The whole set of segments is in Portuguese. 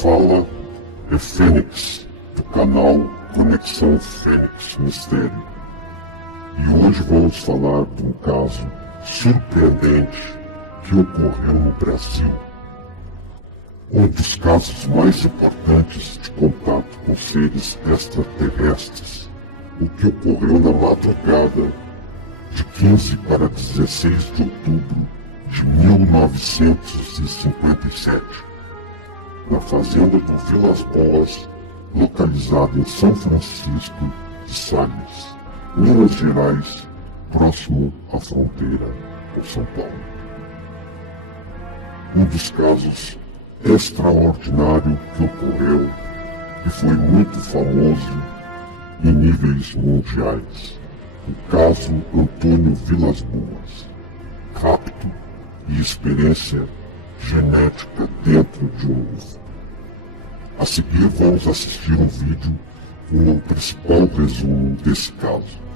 fala é Fênix, do canal Conexão Fênix Mistério. E hoje vamos falar de um caso surpreendente que ocorreu no Brasil. Um dos casos mais importantes de contato com seres extraterrestres, o que ocorreu na madrugada de 15 para 16 de outubro de 1957, na fazenda do Vilas Boas, localizada em São Francisco de Sales, Minas Gerais, próximo à fronteira com São Paulo. Um dos casos extraordinários que ocorreu e foi muito famoso em níveis mundiais. O caso Antônio Vilas Boas. Rapto e experiência genética dentro de um UFO. A seguir vamos assistir um vídeo com o principal resumo desse caso.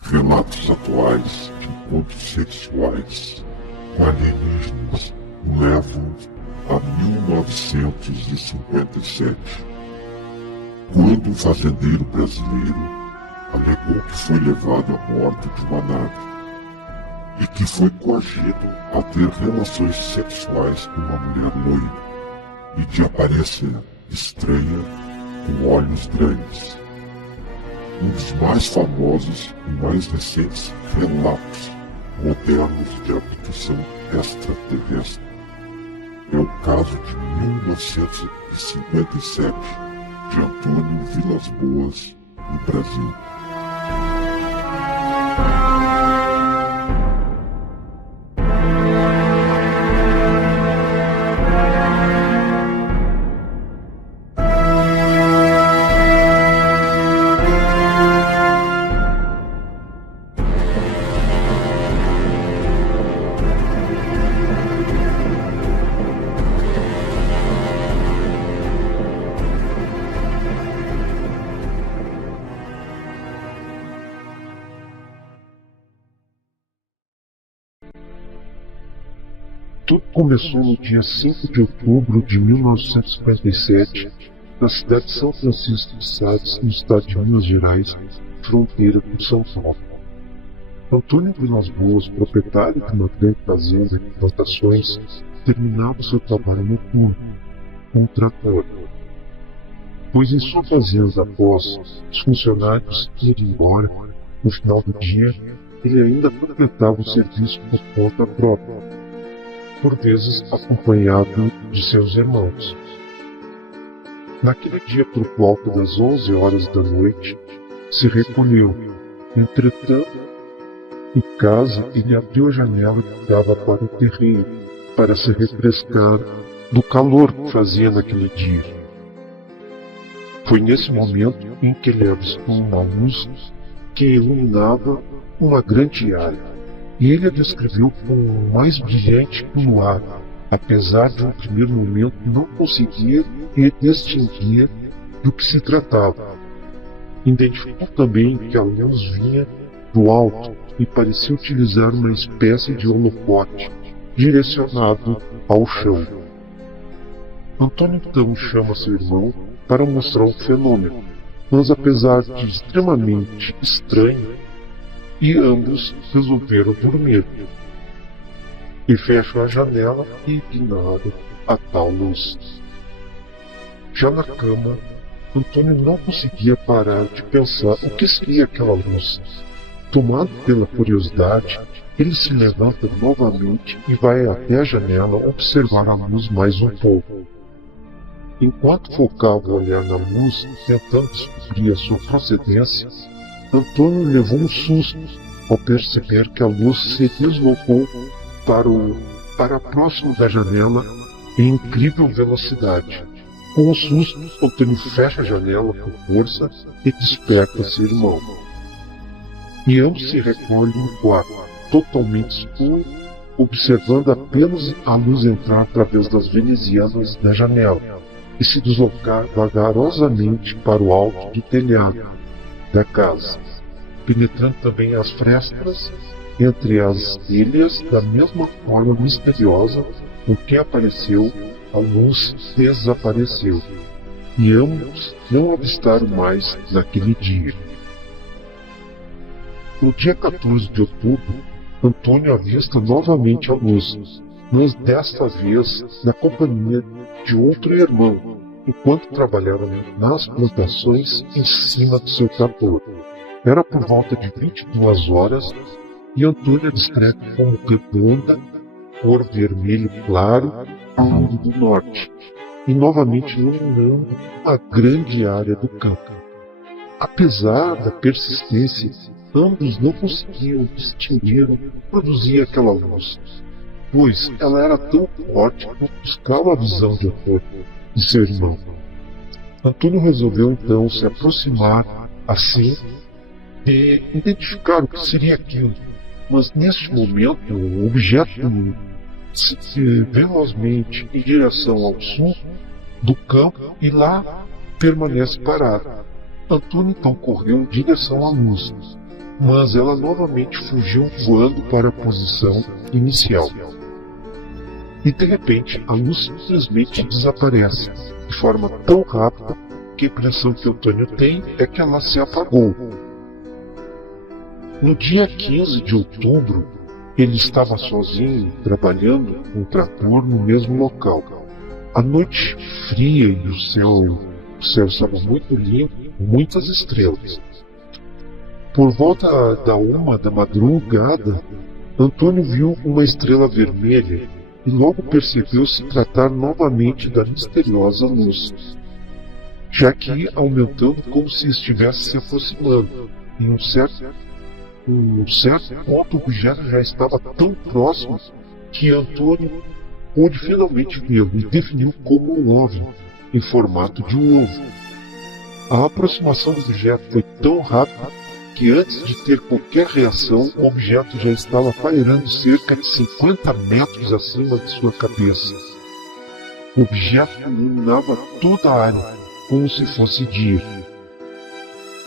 Relatos atuais de encontros sexuais com alienígenas levam a 1957, quando um fazendeiro brasileiro alegou que foi levado a bordo de uma nave e que foi coagido a ter relações sexuais com uma mulher loira e de aparência estranha com olhos grandes. Um dos mais famosos e mais recentes relatos modernos de abdução extraterrestre é o caso de 1957 de Antônio Vilas Boas, no Brasil. Tudo começou no dia 5 de outubro de 1957, na cidade de São Francisco de Sales, no estado de Minas Gerais, fronteira com São Paulo. Antônio Vilas Boas, proprietário de uma grande fazenda de plantações, terminava seu trabalho noturno com um trator, pois em sua fazenda, após os funcionários irem embora, no final do dia, ele ainda completava o serviço por conta própria, por vezes acompanhado de seus irmãos. Naquele dia, por volta das 11 horas da noite, se recolheu. Entretanto, em casa, ele abriu a janela que dava para o terreiro, para se refrescar do calor que fazia naquele dia. Foi nesse momento em que ele avistou uma luz que iluminava uma grande área. E ele a descreveu como mais brilhante que o luar, apesar de um primeiro momento não conseguir distinguir do que se tratava. Identificou também que a luz vinha do alto e parecia utilizar uma espécie de holofote direcionado ao chão. Antônio então chama seu irmão para mostrar o fenômeno, mas apesar de extremamente estranho, e ambos resolveram dormir. E fecham a janela e ignoram a tal luz. Já na cama, Antônio não conseguia parar de pensar o que seria aquela luz. Tomado pela curiosidade, ele se levanta novamente e vai até a janela observar a luz mais um pouco. Enquanto focava o olhar na luz, tentando descobrir a sua procedência, Antônio levou um susto ao perceber que a luz se deslocou para próximo da janela em incrível velocidade. Com um susto, Antônio fecha a janela com força e desperta seu irmão. E ambos se recolhem no quarto, totalmente escuro, observando apenas a luz entrar através das venezianas da janela e se deslocar vagarosamente para o alto do telhado da casa. penetrando também as frestas entre as telhas da mesma forma misteriosa com que apareceu, a luz desapareceu, e ambos não avistaram mais naquele dia. No dia 14 de outubro, Antônio avista novamente a luz, mas desta vez na companhia de outro irmão, enquanto trabalhava nas plantações em cima do seu trator. Era por volta de 22 horas e Antônio descreve como redonda, cor vermelho claro, vindo do norte, e novamente iluminando uma grande área do campo. Apesar da persistência, ambos não conseguiam distinguir o que produzia aquela luz, pois ela era tão forte que ofuscava a visão de Antônio e seu irmão. Antônio resolveu então se aproximar assim e identificar o que seria aquilo, mas neste momento o objeto se velozmente em direção ao sul do campo e lá permanece parado. Antônio então correu em direção à luz, mas ela novamente fugiu voando para a posição inicial. E de repente a luz simplesmente desaparece, de forma tão rápida que a impressão que Antônio tem é que ela se apagou. No dia 15 de outubro, ele estava sozinho, trabalhando com o trator no mesmo local. A noite fria e o céu estava muito limpo, com muitas estrelas. Por volta da 1 da madrugada, Antônio viu uma estrela vermelha e logo percebeu se tratar novamente da misteriosa luz, já que ia aumentando como se estivesse se aproximando. Em um certo ponto, o objeto já estava tão próximo que Antônio pôde finalmente vê-lo e definiu como um OVNI em formato de um ovo. A aproximação do objeto foi tão rápida que antes de ter qualquer reação, o objeto já estava pairando cerca de 50 metros acima de sua cabeça. O objeto iluminava toda a área, como se fosse dia.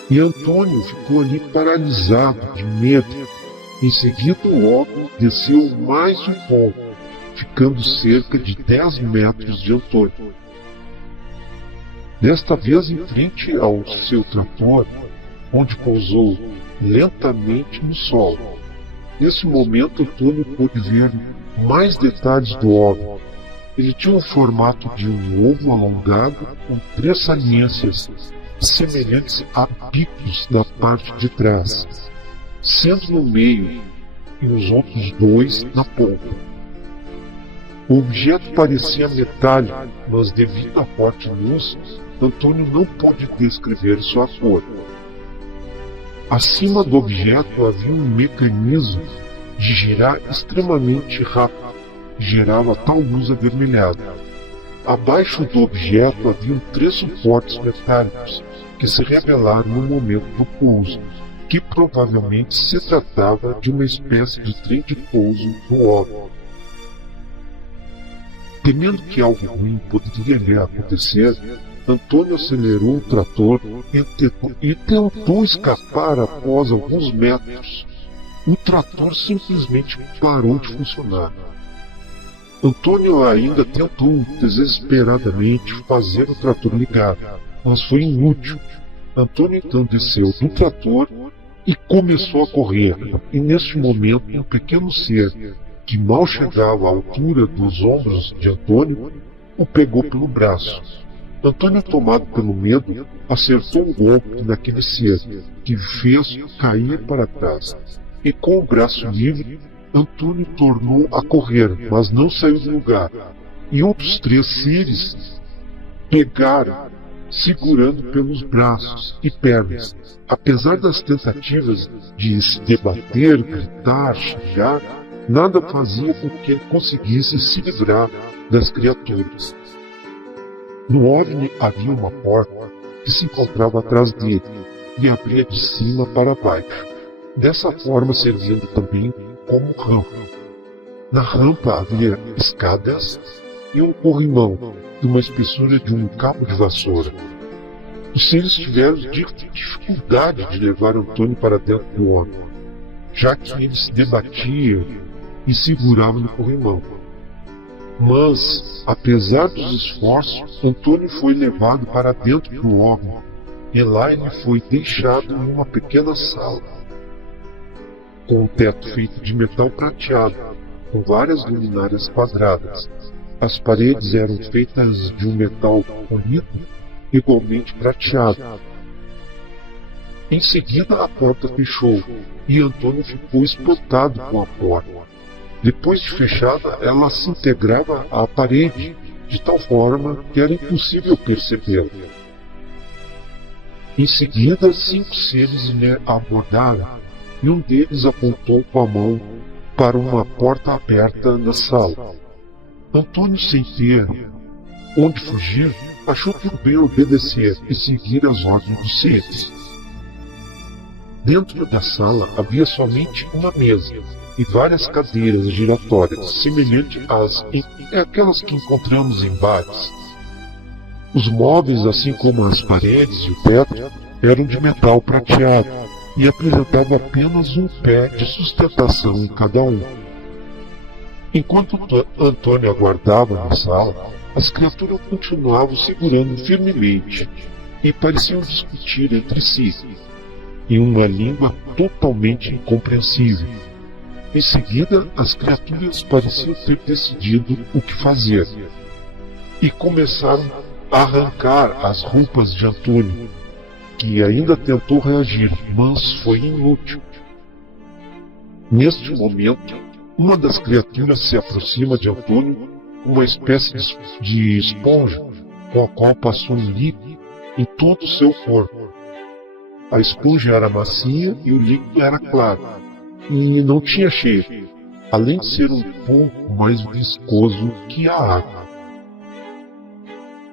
E Antônio ficou ali paralisado de medo. Em seguida, o OVNI desceu mais um pouco, ficando cerca de 10 metros de Antônio. Desta vez em frente ao seu trator, onde pousou lentamente no solo. Nesse momento, Antônio pôde ver mais detalhes do OVNI. Ele tinha um formato de um ovo alongado com 3 saliências semelhantes a bicos na parte de trás, sendo no meio e os outros 2 na ponta. O objeto parecia metálico, mas devido à forte luz, Antônio não pôde descrever sua cor. Acima do objeto havia um mecanismo de girar extremamente rápido, que gerava tal luz avermelhada. Abaixo do objeto haviam 3 suportes metálicos que se revelaram no momento do pouso, que provavelmente se tratava de uma espécie de trem de pouso do OVNI. Temendo que algo ruim poderia lhe acontecer, Antônio acelerou o trator e tentou escapar após alguns metros. O trator simplesmente parou de funcionar. Antônio ainda tentou desesperadamente fazer o trator ligar, mas foi inútil. Antônio então desceu do trator e começou a correr. E neste momento, um pequeno ser, que mal chegava à altura dos ombros de Antônio, o pegou pelo braço. Antônio, tomado pelo medo, acertou um golpe naquele ser, que o fez cair para trás. E com o braço livre, Antônio tornou a correr, mas não saiu do lugar. E outros 3 seres pegaram, segurando pelos braços e pernas. Apesar das tentativas de se debater, gritar, xingar, nada fazia com que ele conseguisse se livrar das criaturas. No OVNI havia uma porta que se encontrava atrás dele e abria de cima para baixo, dessa forma servindo também como rampa. Na rampa havia escadas e um corrimão de uma espessura de um cabo de vassoura. Os seres tiveram dificuldade de levar Antônio para dentro do homem, já que ele se debatia e segurava no corrimão. Mas, apesar dos esforços, Antônio foi levado para dentro do homem, e lá ele foi deixado em uma pequena sala, com um teto feito de metal prateado, com várias luminárias quadradas. As paredes eram feitas de um metal polido, igualmente prateado. Em seguida, a porta fechou, e Antônio ficou espantado com a porta. Depois de fechada, ela se integrava à parede, de tal forma que era impossível percebê-la. Em seguida, 5 seres lhe abordaram, e um deles apontou com a mão para uma porta aberta na sala. Antônio, sem ter onde fugir, achou por bem obedecer e seguir as ordens dos seres. Dentro da sala havia somente uma mesa e várias cadeiras giratórias, semelhantes àquelas que encontramos em bares. Os móveis, assim como as paredes e o teto, eram de metal prateado e apresentavam apenas um pé de sustentação em cada um. Enquanto Antônio aguardava na sala, as criaturas continuavam segurando firmemente e pareciam discutir entre si, em uma língua totalmente incompreensível. Em seguida, as criaturas pareciam ter decidido o que fazer e começaram a arrancar as roupas de Antônio, que ainda tentou reagir, mas foi inútil. Neste momento, uma das criaturas se aproxima de Antônio com uma espécie de esponja, com a qual passou um líquido em todo o seu corpo. A esponja era macia e o líquido era claro, e não tinha cheiro, além de ser um pouco mais viscoso que a água.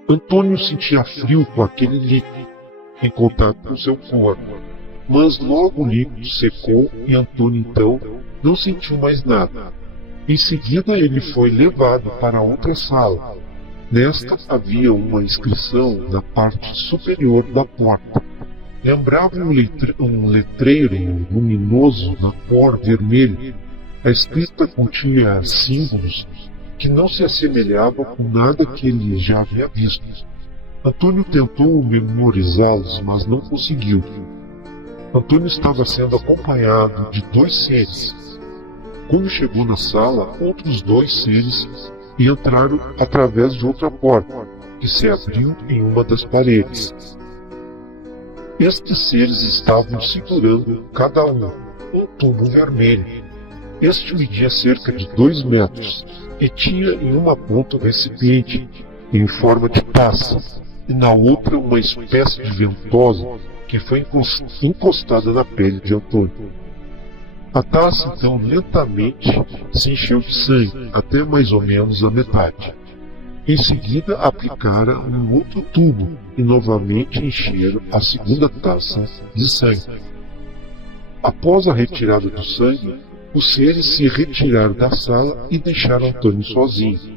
Antônio sentia frio com aquele líquido em contato com seu corpo, mas logo o líquido secou e Antônio então não sentiu mais nada. Em seguida ele foi levado para outra sala. Nesta havia uma inscrição na parte superior da porta. Lembrava um letreiro luminoso na cor vermelha. A escrita continha símbolos que não se assemelhavam com nada que ele já havia visto. Antônio tentou memorizá-los, mas não conseguiu. Antônio estava sendo acompanhado de 2 seres. Quando chegou na sala, outros 2 seres entraram através de outra porta, que se abriu em uma das paredes. Estes seres estavam segurando cada um tubo vermelho. Este media cerca de 2 metros e tinha em uma ponta um recipiente em forma de taça e na outra uma espécie de ventosa que foi encostada na pele de Antônio. A taça então lentamente se encheu de sangue até mais ou menos a metade. Em seguida aplicaram um outro tubo e novamente encheram a segunda taça de sangue. Após a retirada do sangue, os seres se retiraram da sala e deixaram Antônio sozinho.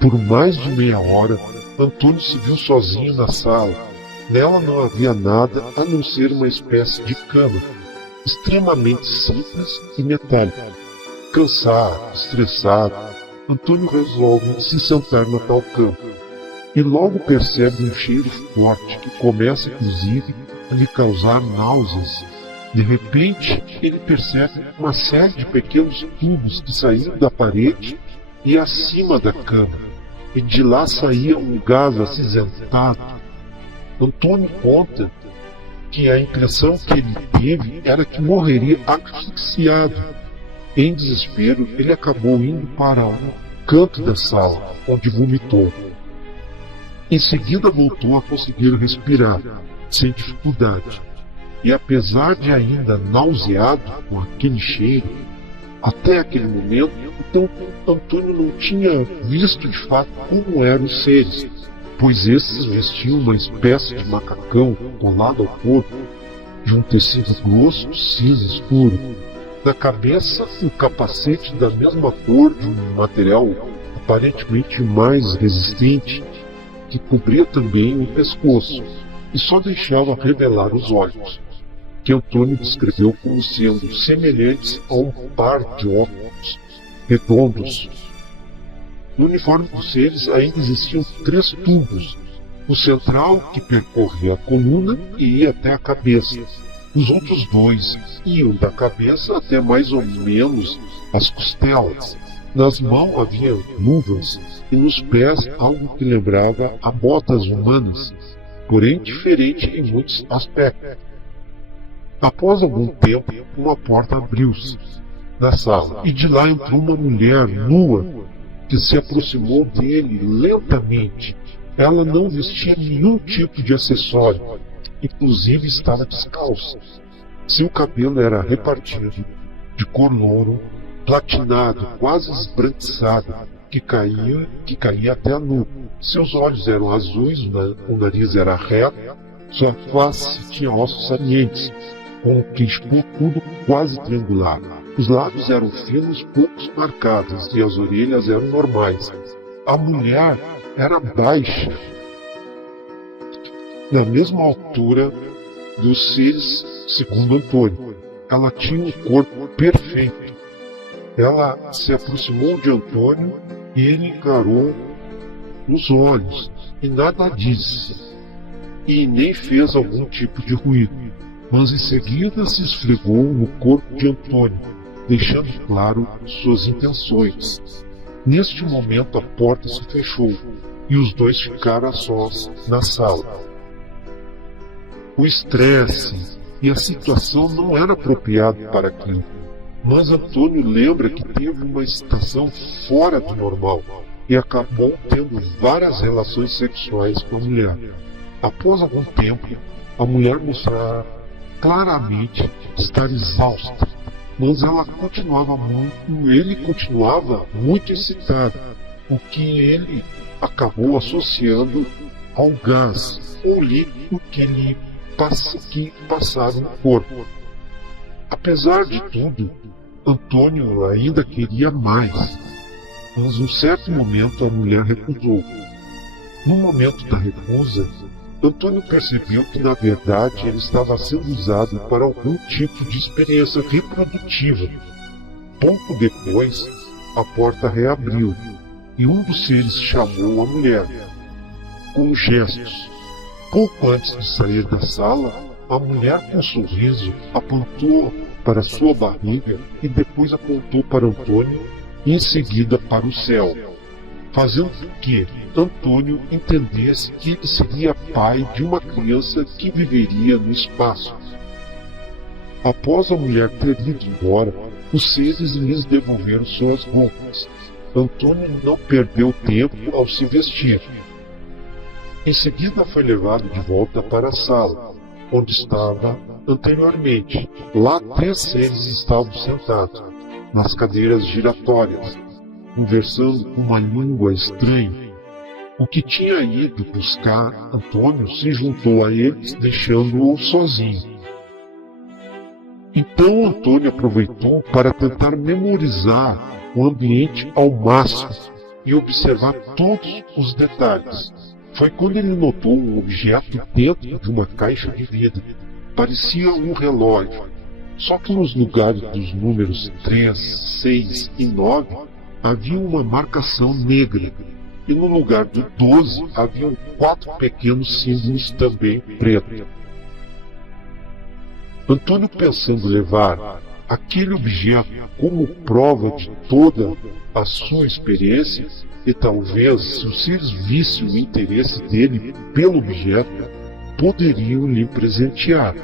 Por mais de meia hora, Antônio se viu sozinho na sala. Nela não havia nada a não ser uma espécie de cama, extremamente simples e metálica. Cansado, estressado, Antônio resolve se sentar na tal cama. E logo percebe um cheiro forte que começa inclusive a lhe causar náuseas. De repente, ele percebe uma série de pequenos tubos que saíam da parede e acima da cama, e de lá saía um gás acinzentado. Antônio conta que a impressão que ele teve era que morreria asfixiado. Em desespero, ele acabou indo para um canto da sala, onde vomitou. Em seguida voltou a conseguir respirar, sem dificuldade. E apesar de ainda nauseado com aquele cheiro, até aquele momento, então Antônio não tinha visto de fato como eram os seres, pois esses vestiam uma espécie de macacão colado ao corpo, de um tecido grosso, cinza escuro. Na cabeça, um capacete da mesma cor, de um material aparentemente mais resistente, que cobria também o pescoço e só deixava revelar os olhos, que Antônio descreveu como sendo semelhantes a um par de óculos redondos. No uniforme dos seres ainda existiam 3 tubos: o central, que percorria a coluna e ia até a cabeça. Os outros 2 iam da cabeça até mais ou menos as costelas. Nas mãos havia luvas e nos pés algo que lembrava a botas humanas, porém diferente em muitos aspectos. Após algum tempo, uma porta abriu-se na sala e de lá entrou uma mulher nua que se aproximou dele lentamente. Ela não vestia nenhum tipo de acessório, inclusive estava descalça. Seu cabelo era repartido, de cor louro, platinado, quase esbranquiçado, que caía até a nuca. Seus olhos eram azuis, o nariz era reto, sua face tinha ossos salientes, com o queixo pontudo quase triangular. Os lábios eram finos, poucos marcados, e as orelhas eram normais. A mulher era baixa, na mesma altura dos seres, segundo Antônio. Ela tinha um corpo perfeito. Ela se aproximou de Antônio e ele encarou nos olhos e nada disse, e nem fez algum tipo de ruído, mas em seguida se esfregou no corpo de Antônio, deixando claro suas intenções. Neste momento a porta se fechou e os 2 ficaram a sós na sala. O estresse e a situação não era apropriado para aquilo, mas Antônio lembra que teve uma excitação fora do normal e acabou tendo várias relações sexuais com a mulher. Após algum tempo, a mulher mostrava claramente estar exausta, mas ele continuava muito excitado, o que ele acabou associando ao gás ou líquido que passava no corpo. Apesar de tudo, Antônio ainda queria mais, mas em um certo momento a mulher recusou. No momento da recusa, Antônio percebeu que na verdade ele estava sendo usado para algum tipo de experiência reprodutiva. Pouco depois, a porta reabriu e um dos seres chamou a mulher, com gestos. Pouco antes de sair da sala, a mulher com um sorriso apontou para sua barriga e depois apontou para Antônio e em seguida para o céu, fazendo com que Antônio entendesse que ele seria pai de uma criança que viveria no espaço. Após a mulher ter ido embora, os seres lhes devolveram suas roupas. Antônio não perdeu tempo ao se vestir. Em seguida foi levado de volta para a sala, onde estava anteriormente. Lá 3 seres estavam sentados, nas cadeiras giratórias, conversando com uma língua estranha. O que tinha ido buscar Antônio se juntou a eles, deixando-o sozinho. Então Antônio aproveitou para tentar memorizar o ambiente ao máximo e observar todos os detalhes. Foi quando ele notou um objeto dentro de uma caixa de vidro. Parecia um relógio, só que nos lugares dos números 3, 6 e 9 havia uma marcação negra, e no lugar do 12 haviam 4 pequenos símbolos também pretos. Antônio, pensando levar aquele objeto como prova de toda a sua experiência, e talvez, se os seres vissem o interesse dele pelo objeto, poderiam lhe presentear.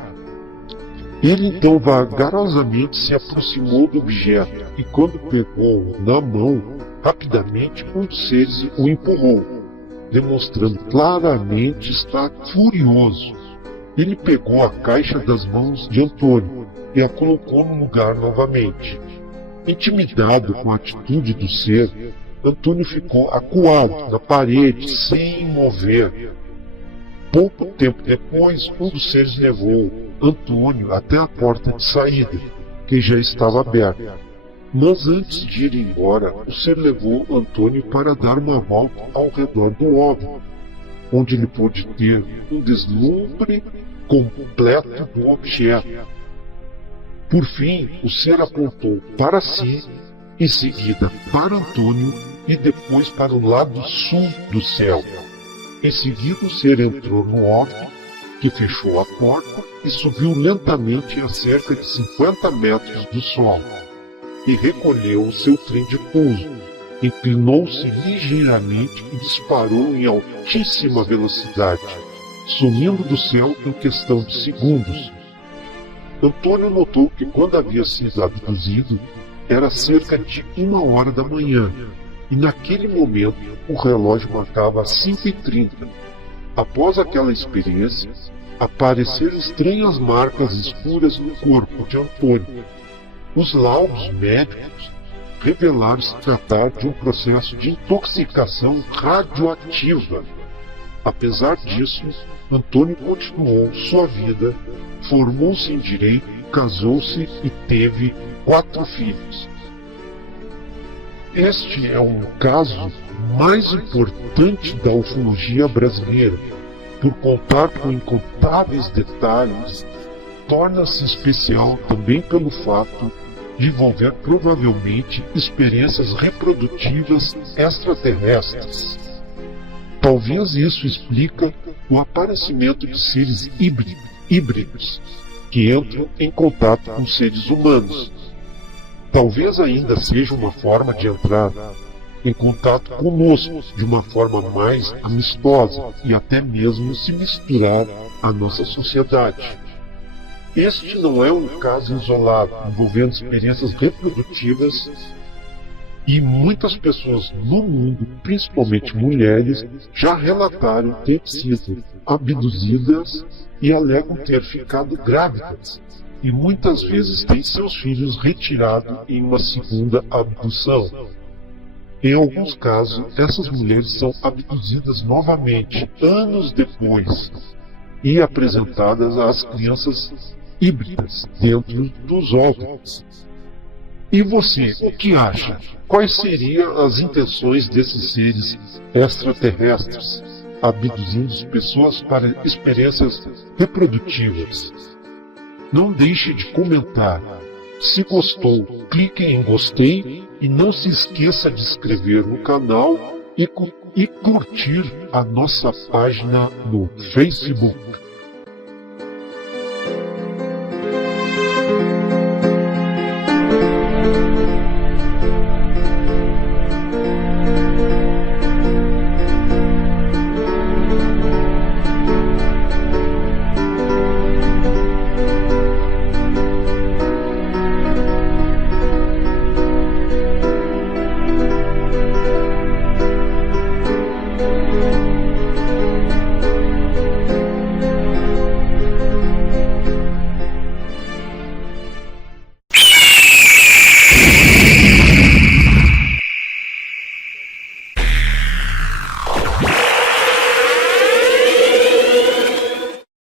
Ele então vagarosamente se aproximou do objeto e, quando pegou-o na mão, rapidamente um dos seres o empurrou, demonstrando claramente estar furioso. Ele pegou a caixa das mãos de Antônio e a colocou no lugar novamente. Intimidado com a atitude do ser, Antônio ficou acuado na parede, sem mover. Pouco tempo depois, um dos seres levou Antônio até a porta de saída, que já estava aberta. Mas antes de ir embora, o ser levou Antônio para dar uma volta ao redor do óvulo. onde ele pôde ter um deslumbre completo do objeto. Por fim, o ser apontou para si, em seguida para Antônio e depois para o lado sul do céu. Em seguida, o ser entrou no OVNI, que fechou a porta e subiu lentamente a cerca de 50 metros do Sol e recolheu o seu trem de pouso, inclinou-se ligeiramente e disparou em altíssima velocidade, sumindo do céu em questão de segundos. Antônio notou que quando havia sido abduzido era cerca de 1h da manhã, e naquele momento o relógio marcava 5h30. Após aquela experiência, apareceram estranhas marcas escuras no corpo de Antônio. Os laudos médicos revelaram se tratar de um processo de intoxicação radioativa. Apesar disso, Antônio continuou sua vida, formou-se em direito, casou-se e teve 4 filhos. Este é um caso mais importante da ufologia brasileira. Por contar com incontáveis detalhes, torna-se especial também pelo fato de envolver provavelmente experiências reprodutivas extraterrestres. Talvez isso explique o aparecimento de seres híbridos que entram em contato com seres humanos. Talvez ainda seja uma forma de entrar em contato conosco de uma forma mais amistosa e até mesmo se misturar à nossa sociedade. Este não é um caso isolado, envolvendo experiências reprodutivas, e muitas pessoas no mundo, principalmente mulheres, já relataram ter sido abduzidas e alegam ter ficado grávidas, e muitas vezes têm seus filhos retirados em uma segunda abdução. Em alguns casos, essas mulheres são abduzidas novamente, anos depois, e apresentadas às crianças híbridas dentro dos óvulos. E você, o que acha? Quais seriam as intenções desses seres extraterrestres abduzindo pessoas para experiências reprodutivas? Não deixe de comentar. Se gostou, clique em gostei e não se esqueça de se inscrever no canal e curtir a nossa página no Facebook.